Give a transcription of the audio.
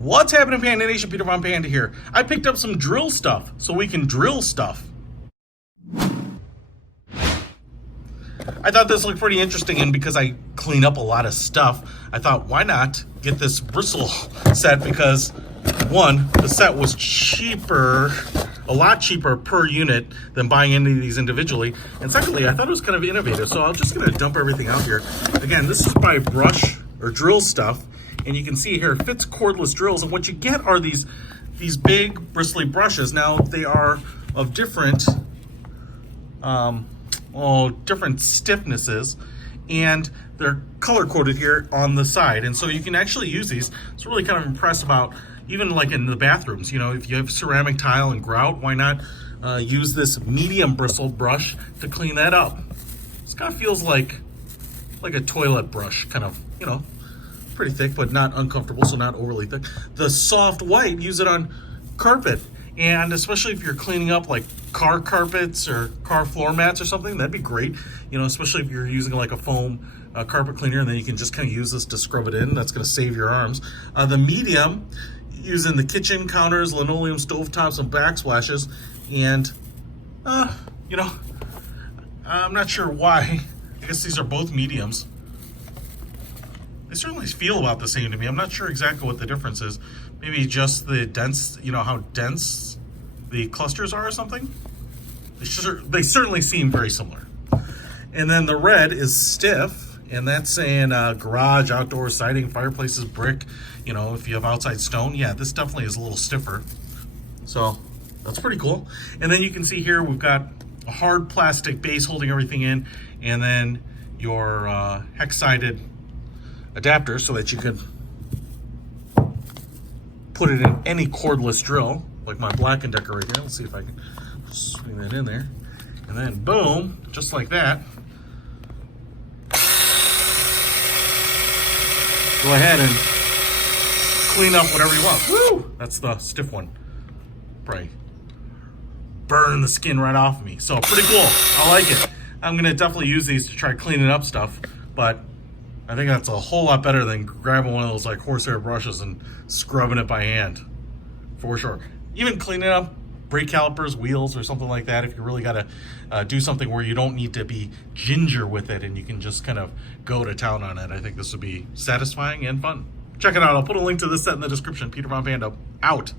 What's happening, Panda Nation? Peter Von Panda here. I picked up some drill stuff so we can drill stuff. I thought this looked pretty interesting, and because I clean up a lot of stuff, I thought, why not get this bristle set? Because one, the set was cheaper, a lot cheaper per unit than buying any of these individually. And secondly, I thought it was kind of innovative, so I'm just gonna dump everything out here. Again, this is by DrillStuff. And you can see here, it fits cordless drills. And what you get are these big bristly brushes. Now they are of different, different stiffnesses, and they're color coded here on the side. And so you can actually use these. It's really kind of impressed about, even like in the bathrooms, you know, if you have ceramic tile and grout, why not use this medium bristled brush to clean that up? This kind of feels like a toilet brush, kind of, you know, pretty thick, but not uncomfortable, so not overly thick. The soft white, use it on carpet, and especially if you're cleaning up like car carpets or car floor mats or something, that'd be great. You know, especially if you're using like a foam carpet cleaner, and then you can just kind of use this to scrub it in. That's going to save your arms. The medium, using the kitchen counters, linoleum stovetops, and backsplashes, and you know, I'm not sure why. I guess these are both mediums. They certainly feel about the same to me. I'm not sure exactly what the difference is. Maybe just the dense, you know, how dense the clusters are or something. They certainly seem very similar. And then the red is stiff, and that's saying garage, outdoor siding, fireplaces, brick. You know, if you have outside stone, yeah, this definitely is a little stiffer. So that's pretty cool. And then you can see here we've got a hard plastic base holding everything in, and then your hex-sided adapter so that you could put it in any cordless drill, like my Black & Decker right here. Let's see if I can swing that in there. And then boom, just like that. Go ahead and clean up whatever you want. Woo! That's the stiff one. Probably burn the skin right off of me. So pretty cool. I like it. I'm gonna definitely use these to try cleaning up stuff, but I think that's a whole lot better than grabbing one of those like horsehair brushes and scrubbing it by hand, for sure. Even cleaning up brake calipers, wheels, or something like that, if you really gotta do something where you don't need to be ginger with it and you can just kind of go to town on it, I think this would be satisfying and fun. Check it out. I'll put a link to this set in the description. Peter Von Panda, out.